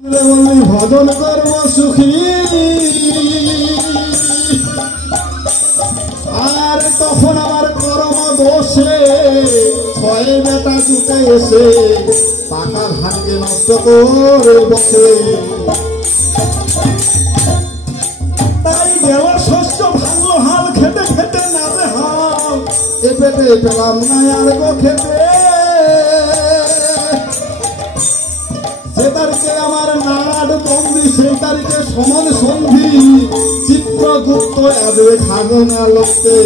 ভজন কর্ম সুখী আর তখন আমার কর্ম দোষে ছয় বেটা জুটে এসে পাকা ধানকে নষ্ট করে বসে। তাই দেওয়া শস্য ভাঙলো হাল খেতে খেতে নামে হাল এ পেটে পেলাম না আর গো খেতে। সে তারিখে আমার নাড় বন্দি সেই তারিখে সমান সন্ধি চিত্রগুপ্ত আদরে খাবে না লোকতে।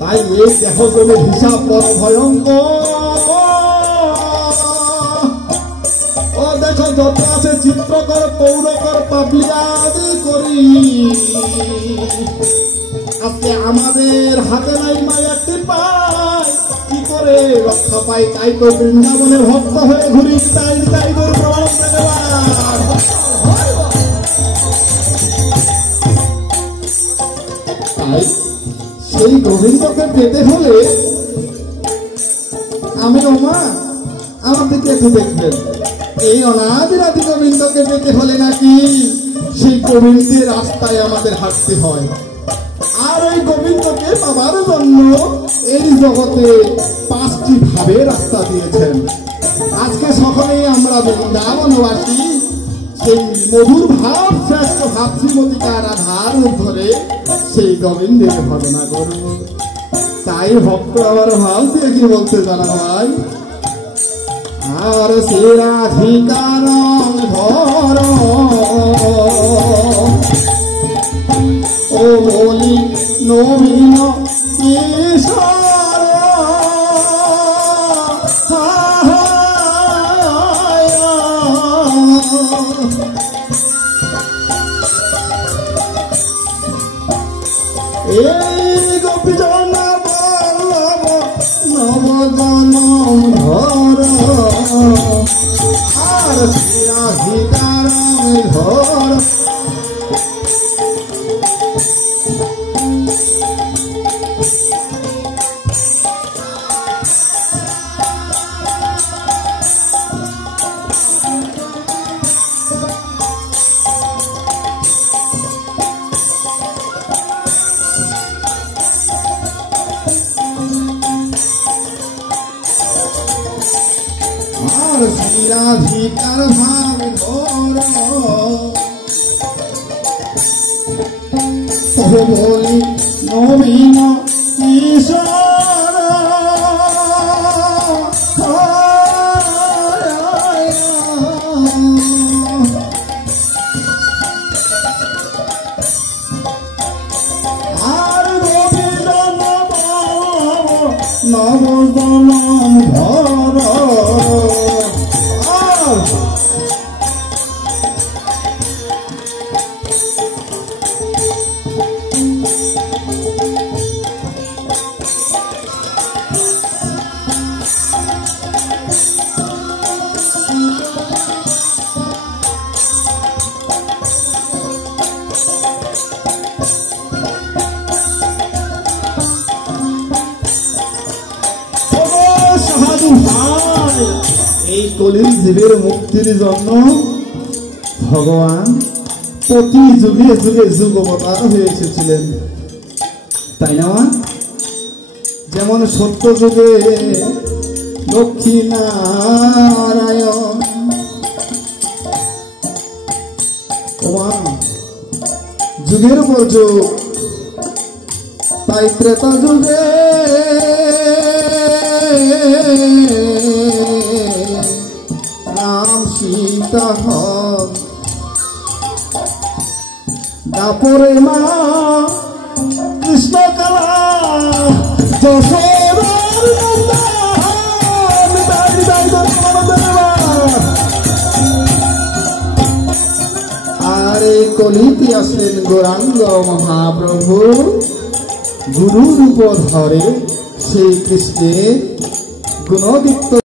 তাই এই দেহ জমি হিসাব বড় ভয়ঙ্কর। ও দেখো যত আছে চিত্রকর পৌরকর পাপিয়াদি করি আজকে আমাদের হাতে নাই মায়াটি পায় কি করে রক্ষা পাই। তাই তো বৃন্দাবনে ভক্ত হয়ে ঘুরি তাই তাই করে প্রমাণ তাই সেই গোবিন্দকে পেতে হলে আমি ওমা আমার দিকে একটু দেখবেন। এই অনাদিরাদি গোবিন্দকে পেতে হলে নাকি সেই গোবিন্দের রাস্তায় আমাদের হাঁটতে হয়। আর ওই গোবিন্দকে পাবার জন্য এই জগতে 5টি ভাবে রাস্তা দিয়েছেন। আজকে সকলেই আমরা বৃন্দাবনবাসী সেই মধুর ভাব শ্রেষ্ঠ ভাব শ্রীমতিকা রাধার ধরে সেই গোবিন্দের ভজনা করব। তাই ভক্ত আমার ভাব দিয়ে কি বলতে জানা ভাই আর সে রাধিকার ধর ও বলি নবীন কিশোর এই গোপীজন বল্লভ নবজনম ধর আর শ্রীরাধিকার ধর। শ্রীরাধিকার ভাব ধর বলি নবীন কিশোর আর গোবিন্দ নবজনম ধর। এই কলির জীবের মুক্তির জন্য ভগবান প্রতি যুগে যুগে যুগ অবতার হয়ে এসেছিলেন তাই না? যেমন সত্য যুগে লক্ষ্মী নারায়ণ যুগের পর যুগ তাই ত্রেতা যুগে রাম সীতা হন তারপরে মা কৃষ্ণ কালা আর এই কলিতে আসলেন গৌরাঙ্গ মহাপ্রভু গুরু রূপ ধরে সেই কৃষ্ণের গুণদীপ্ত